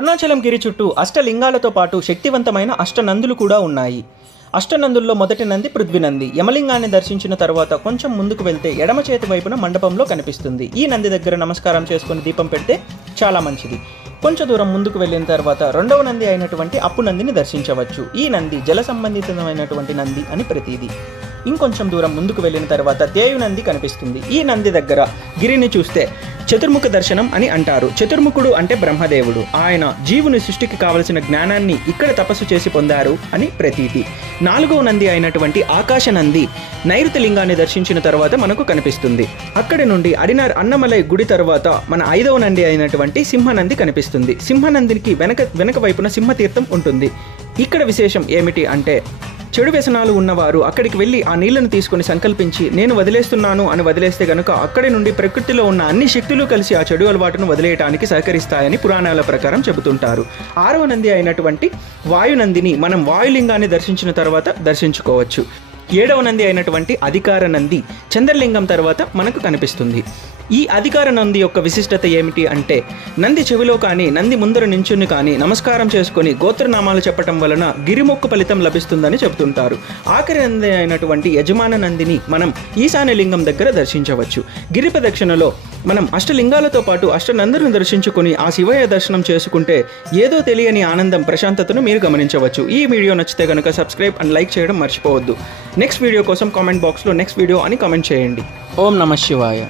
అరుణాచలం గిరి చుట్టూ అష్టలింగాలతో పాటు శక్తివంతమైన అష్టనందులు కూడా ఉన్నాయి. అష్టనందుల్లో మొదటి నంది పృథ్వీనంది యమలింగాన్ని దర్శించిన తర్వాత కొంచెం ముందుకు వెళ్తే ఎడమ చేతి వైపున మండపంలో కనిపిస్తుంది. ఈ నంది దగ్గర నమస్కారం చేసుకుని దీపం పెడితే చాలా మంచిది. కొంచెం దూరం ముందుకు వెళ్ళిన తర్వాత రెండవ నంది అయినటువంటి అప్పు నందిని దర్శించవచ్చు. ఈ నంది జల సంబంధితమైనటువంటి నంది అని ప్రతీది. ఇంకొంచెం దూరం ముందుకు వెళ్ళిన తర్వాత తేయు నంది కనిపిస్తుంది. ఈ నంది దగ్గర గిరిని చూస్తే చతుర్ముఖ దర్శనం అని అంటారు. చతుర్ముఖుడు అంటే బ్రహ్మదేవుడు. ఆయన జీవుని సృష్టికి కావలసిన జ్ఞానాన్ని ఇక్కడ తపస్సు చేసి పొందారు అని ప్రతీతి. నాలుగవ నంది అయినటువంటి ఆకాశ నంది నైరుతి లింగాన్ని దర్శించిన తర్వాత మనకు కనిపిస్తుంది. అక్కడి నుండి అడినార్ అన్నమలై గుడి తర్వాత మన ఐదవ నంది అయినటువంటి సింహనంది కనిపిస్తుంది. సింహనందికి వెనక వెనక వైపున సింహతీర్థం ఉంటుంది. ఇక్కడ విశేషం ఏమిటి అంటే చెడు వ్యసనాలు ఉన్నవారు అక్కడికి వెళ్ళి ఆ నీళ్ళను తీసుకొని సంకల్పించి నేను వదిలేస్తున్నాను అని వదిలేస్తే గనుక అక్కడి నుండి ప్రకృతిలో ఉన్న అన్ని శక్తులు కలిసి ఆ చెడు అలవాటును వదిలేయటానికి సహకరిస్తాయని పురాణాల ప్రకారం చెబుతుంటారు. ఆరవ నంది అయినటువంటి వాయునందిని మనం వాయులింగాన్ని దర్శించిన తర్వాత దర్శించుకోవచ్చు. ఏడవ నంది అయినటువంటి అధికార నంది చంద్రలింగం తర్వాత మనకు కనిపిస్తుంది. ఈ అధికార నంది యొక్క విశిష్టత ఏమిటి అంటే నంది చెవిలో కానీ నంది ముందర నించుని కానీ నమస్కారం చేసుకుని గోత్రనామాలు చెప్పటం వలన గిరిమొక్కు ఫలితం లభిస్తుందని చెబుతుంటారు. ఆఖరి నంది అయినటువంటి యజమాన నందిని మనం ఈశాన్య లింగం దగ్గర దర్శించవచ్చు. గిరి ప్రదక్షిణలో మనం అష్టలింగాలతో పాటు అష్టనందరిని దర్శించుకొని ఆ శివయ్య దర్శనం చేసుకుంటే ఏదో తెలియని ఆనందం ప్రశాంతతను మీరు గమనించవచ్చు. ఈ వీడియో నచ్చితే కనుక సబ్స్క్రైబ్ అండ్ లైక్ చేయడం మర్చిపోవద్దు. నెక్స్ట్ వీడియో కోసం కామెంట్ బాక్స్లో నెక్స్ట్ వీడియో అని కామెంట్ చేయండి. ఓం నమ శివాయ.